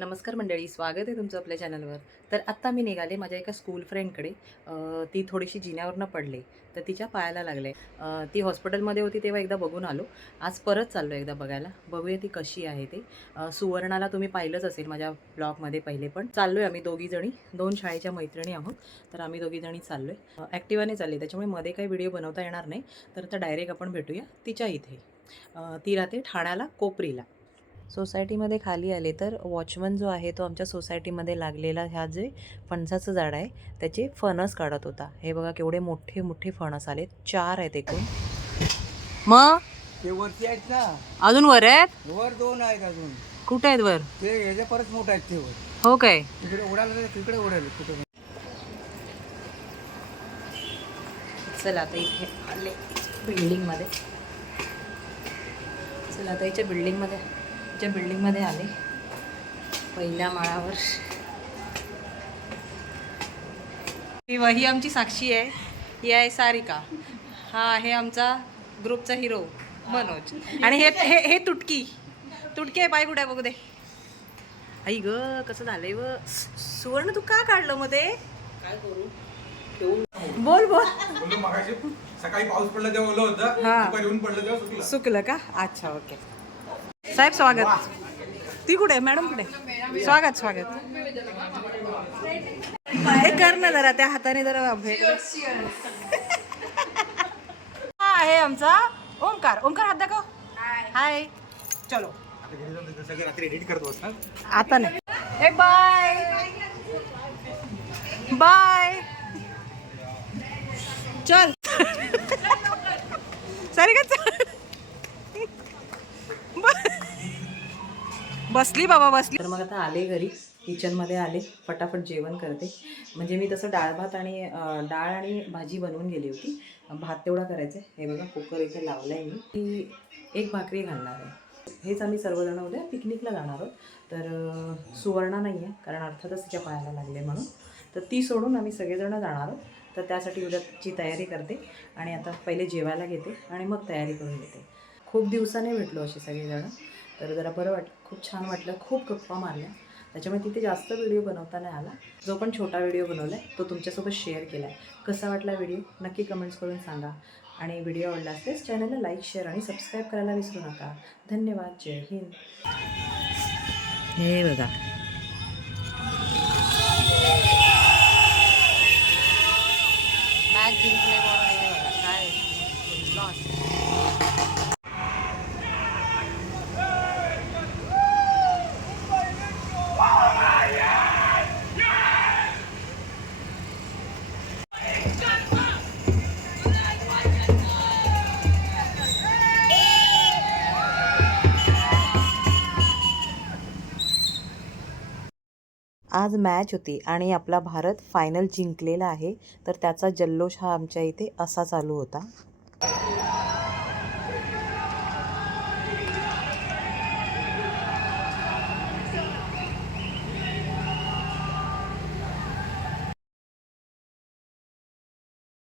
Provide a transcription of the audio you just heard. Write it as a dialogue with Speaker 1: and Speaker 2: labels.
Speaker 1: नमस्कार मंडळी स्वागत आहे तुमचं आपल्या चॅनलवर तर आत्ता मी निघाले माझ्या एका स्कूल फ्रेंडकडे ती थोडीशी जिन्यावरनं पडले. तर तिच्या पायाला लागले. ती हॉस्पिटलमध्ये होती तेव्हा एकदा बघून आलो. आज परत चाललो एकदा बघायला. बघूया ती कशी आहे ते. सुवर्णाला तुम्ही पाहिलंच असेल माझ्या ब्लॉगमध्ये पहिले पण. चाललोय आम्ही दोघी जणी. दोन शाळेच्या मैत्रिणी आहोत. तर आम्ही दोघी जणी चाललोय. ॲक्टिवाने चालले. त्याच्यामुळे मध्ये काही व्हिडिओ बनवता येणार नाही. तर आता डायरेक्ट आपण भेटूया तिच्या इथे. ती राहते ठाण्याला कोपरीला. सोसायटीमध्ये खाली आले तर वॉचमन जो आहे तो आमच्या सोसायटीमध्ये लागलेला ह्या जे फणसाचं झाड आहे त्याचे फणस काढत होता. हे बघा केवढे मोठे मोठे फणस आले चार आहेत एकूण. मग?
Speaker 2: ते वरती आहेत ना.
Speaker 1: अजून वर आहेत?
Speaker 2: वर दोन आहेत अजून.
Speaker 1: कुठे आहेत वर?
Speaker 2: ते ह्याच्या परत मोठं आहेत ते वर.
Speaker 1: हो काय?
Speaker 2: तिकडे उडालं तिकडे उडाले कुठे
Speaker 1: चला आता इथे आले. बिल्डिंगमध्ये. चला आता इथे बिल्डिंगमध्ये. इथे बिल्डिंगमध्ये आले. पहिल्या माळावर. ही ही आमची साक्षी आहे. ही आहे सारिका. हा आहे आमचा ग्रुपचा हिरो मनोज. आणि हे हे हे तुटकी. तुटकी आहे पाय कुठे आहे बघू दे. आई ग कसं झालंय व? सुवर्ण तू का काढलं मग ते? काय करू? बोल बोल.
Speaker 3: सकाळी पाऊस पडला तेव्हा ओलं होतं.
Speaker 1: हा.
Speaker 3: दुपारी ऊन पडलं तेव्हा सुकलं.
Speaker 1: सुकलं का? अच्छा ओके. साहेब स्वागत. ती कुठे आहे? मॅडम कुठे स्वागत स्वागत. हे कर ना जरा त्या हाताने जरा हा आहे आमचा ओमकार ओमकार हात दाखव. हाय. चलो.
Speaker 3: आता
Speaker 1: नाही. हे बाय. बाय. चल. सारी का चल बसली बाबा बसली. तर मग आता आले घरी. किचनमध्ये आले. फटाफट जेवण करते. म्हणजे मी तसं डाळ भात आणि डाळ आणि भाजी बनवून गेली होती. भात तेवढा करायचा आहे. हे बघा कुकर इथे लावला आहे मी ती एक भाकरी घालणार आहे. हेच आम्ही सर्वजण उद्या पिकनिकला जाणार आहोत. तर सुवर्णा नाही आहे कारण अर्थातच तिच्या पायाला लागले म्हणून. तर ती सोडून आम्ही सगळेजण जाणार आहोत. तर त्यासाठी उद्याची तयारी करते आणि आता पहिले जेवायला घेते आणि मग तयारी करून घेते. खूप दिवसाने भेटलो असे सगळेजण. तर जरा बरं वाटलं खूप छान वाटलं खूप गप्पा मारल्या. त्याच्यामुळे तिथे जास्त व्हिडिओ बनवता नाही आला. जो पण छोटा व्हिडिओ बनवला आहे तो तुमच्यासोबत शेअर केला आहे कसा वाटला व्हिडिओ? नक्की कमेंट्स करून सांगा. आणि व्हिडिओ आवडला असल्यास चॅनलला लाईक शेअर आणि सबस्क्राईब करायला विसरू नका. धन्यवाद. जय हिंद. हे बघा. मॅच जिंकले आज मॅच होती आणि आपला भारत फायनल जिंकलेला आहे तर त्याचा जल्लोष हा आमच्या इथे असा चालू होता.